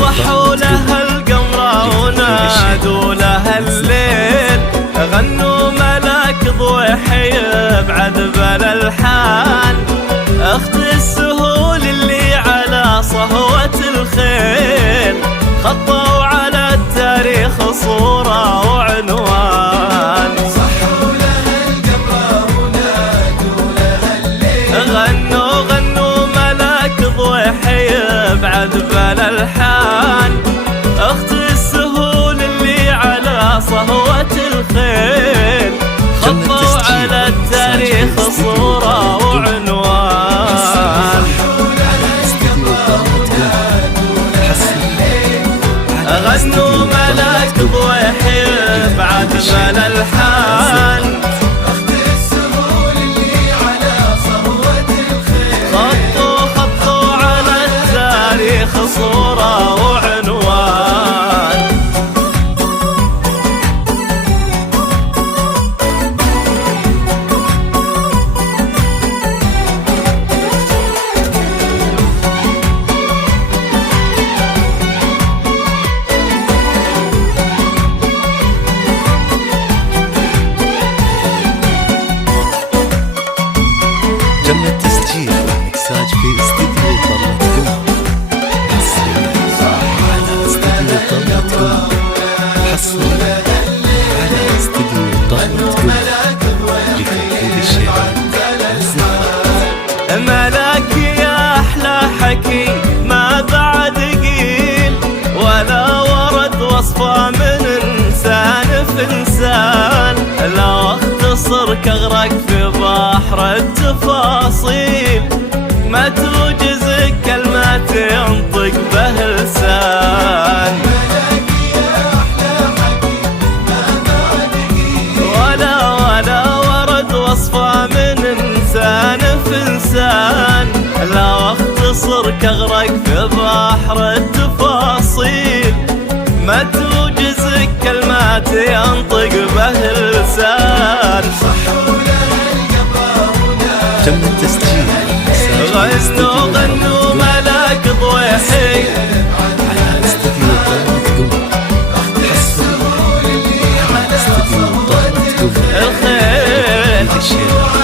صحوا لها القمرة ونادوا لها الليل، غنوا ملاك ضوحي بعذب الألحان، أخت السهول اللي على صهوة الخيل، خطوا على التاريخ صورة وعنوان. صحوا لها القمرة ونادوا لها الليل، غنوا ملاك ضوحي بعذب الألحان، أخت السهول اللي على صهوة الخيل، خطوا على التاريخ صورة وعنوان. صحوا لها القمرة ونادوا لها الليل، غنوا ملاك ضوحي بعذب الألحان، أخت السهول اللي على صهوة الخيل، خطوا على التاريخ صورة وعنوان. جنة تسجيل وإكساج في استديو طلعت قمر حصريا على استديو طلعت قمر، حصريا على استديو طلعت قمر لتنفيذ الشعر والزفات. ملاك يا أحلى حكي ما بعد قيل، ولا ورد وصفه من إنسان في إنسان، لو اختصر كغرق في بحر التفاصيل، ما توجز كلمات ينطق به لسان. ملاك يا أحلى حكي ما بعد قيل، ولا ورد وصفه من إنسان في إنسان، لو اختصر كغرق في بحر التفاصيل، ما توجز كلمات ينطق به لسان. صحوا لها القمرة ونادوا جنة تسجيل وإكساج في استديو غنوا ملاك ضوحي على استديو طلعت قمر، حصريا على استديو طلعت قمر الخيل، الشعر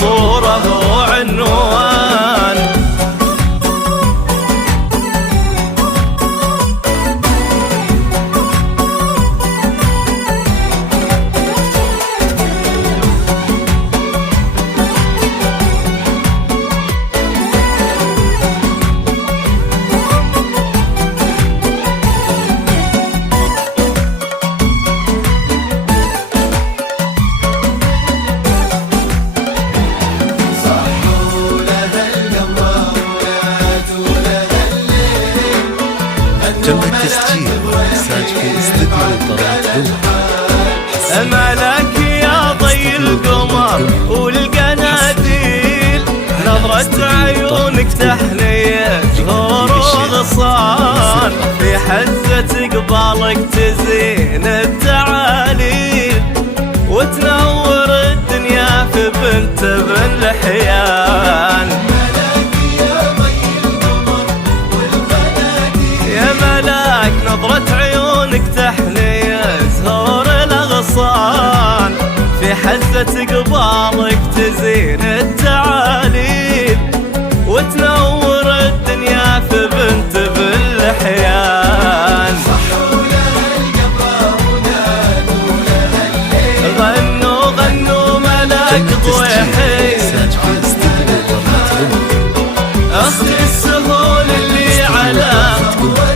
صورة وعنوان. صحوا لها القمرة ونادوا لها الليل، جنة تسجيل وإكساج في استديو طلعت قمر، ملاك يا ضي القمر والقناديل، نظرة عيونك تحنية جهور وغصان، في حزة قبالك تزين التعاليل، وتنور الدنيا في بنت بن لحيان. ملاك يا ضي القمر والقناديل، يا ملاك نظرة عيونك تحنية زهور الأغصان، في حزة قبالك تزين التعاليل، وتنور الدنيا في بنت باللحيان. صحوا لها القمرة ونادوا لها الليل، غنوا ملاك جنة تسجيل ضوحي، وإكساج في استديو طلعت قمر، أخت السهول اللي على صهوة